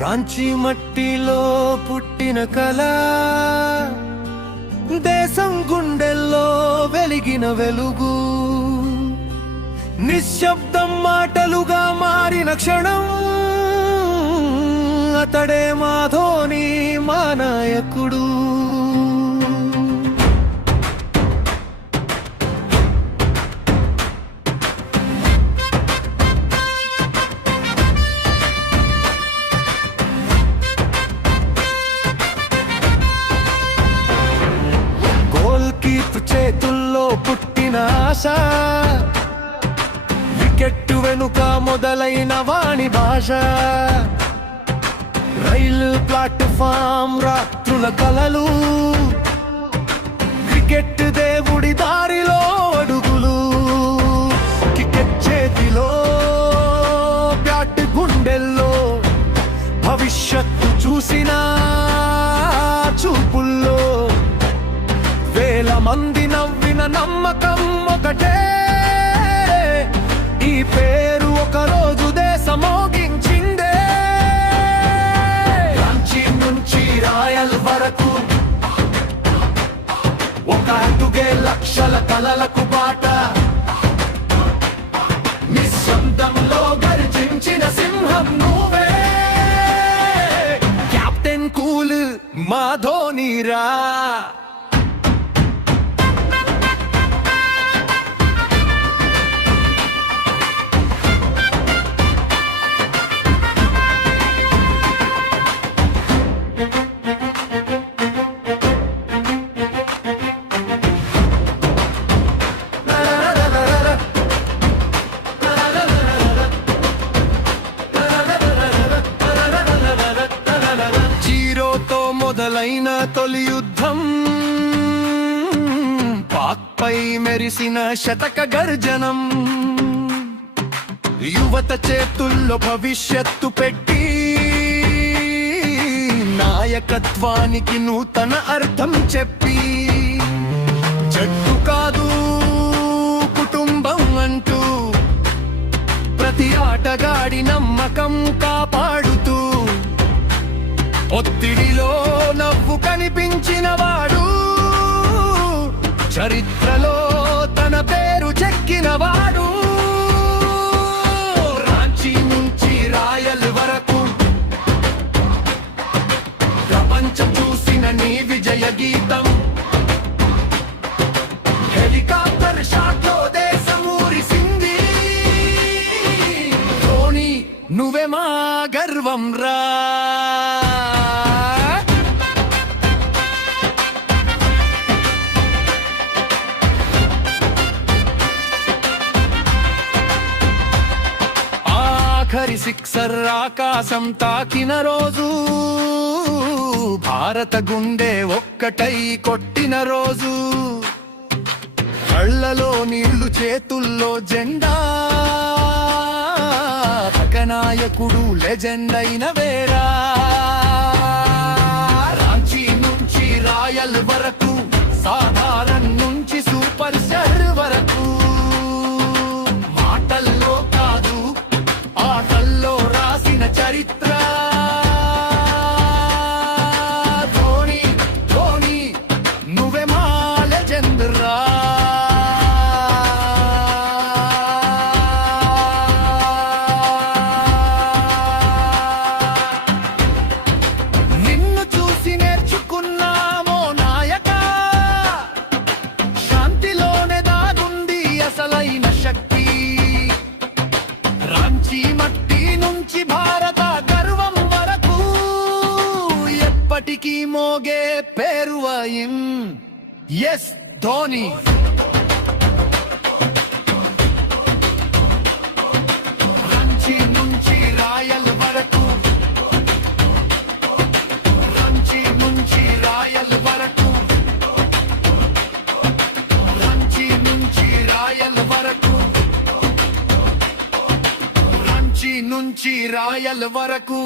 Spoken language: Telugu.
రాంచి మట్టిలో పుట్టిన కళ, దేశం గుండెల్లో వెలిగిన వెలుగు, నిశ్శబ్దం మాటలుగా మారిన క్షణం, అతడే మా ధోని, మా నాయకుడు. చేతుల్లో పుట్టిన ఆశ, వికెట్టు వెనుక మొదలైన వాణి భాష, రైలు ప్లాట్ఫామ్ రాత్రుల కలలు, క్రికెట్ దేవుడి దారిలో అడుగులు, క్రికెట్ చేతిలో బ్యాట్ గుండెల్లో, భవిష్యత్తు చూసిన చూపుల్లో, వేల మంది నవ్విన నమ్మకం ఒకటే, ఈ పేరు ఒకరోజు దేశమోగించిందే. రాంచీ నుంచి రాయల్ వరకు ఒక అడుగే లక్షల కలలకు బాట, నిశ్శబ్దంలో గర్జించిన సింహం నువ్వే, కెప్టెన్ కూల్ మా ధోనీరా. మొదలైన తొలి యుద్ధం, పాక్పై మెరిసిన శతక గర్జనం, యువత చేతుల్లో భవిష్యత్తు పెట్టి, నాయకత్వానికి నూతన అర్థం చెప్పి, జట్టు కాదు కుటుంబం అంటూ ప్రతి ఆటగాడి నమ్మకం కాపాడుతూ, ఒత్తిడిలో నవ్వు కనిపించిన వాడు, చరిత్రలో తన పేరు చెక్కినవాడు. రాంచీ నుంచి రాయల్ వరకు ప్రపంచం చూసిన నీ విజయ గీతం, హెలికాప్టర్ షాట్లో దేశమూరిసింది, ధోని నువ్వే మా గర్వం రా. ఆఖరి సిక్సర్ ఆకాశం తాకిన రోజు, భారత గుండె ఒక్కటై కొట్టిన రోజు, కళ్ళలో నీళ్లు చేతుల్లో జెండా, నాయకుడు లెజెండ్ అయిన వేరా. రాంచీ నుంచి రాయల్ వరకు, సాధారణ నుంచి సూపర్ స్టార్ వరకు, మాటల్లో కాదు ఆటల్లో రాసిన చరిత్ర. ధోని ధోని నువ్వే మా లెజెండ్ రా. రాంచీ మట్టి నుంచి భారత గర్వం వరకు, ఎప్పటికీ మోగే పేరు వయం ఎస్ ధోని. రాంచీ నుంచి రాయల్ వరకు, రాంచీ నుంచి రాయల్ వరకు, రాంచీ నుంచి రాయల్ వరకు, రాంచీ నుంచి రాయల్ వరకు.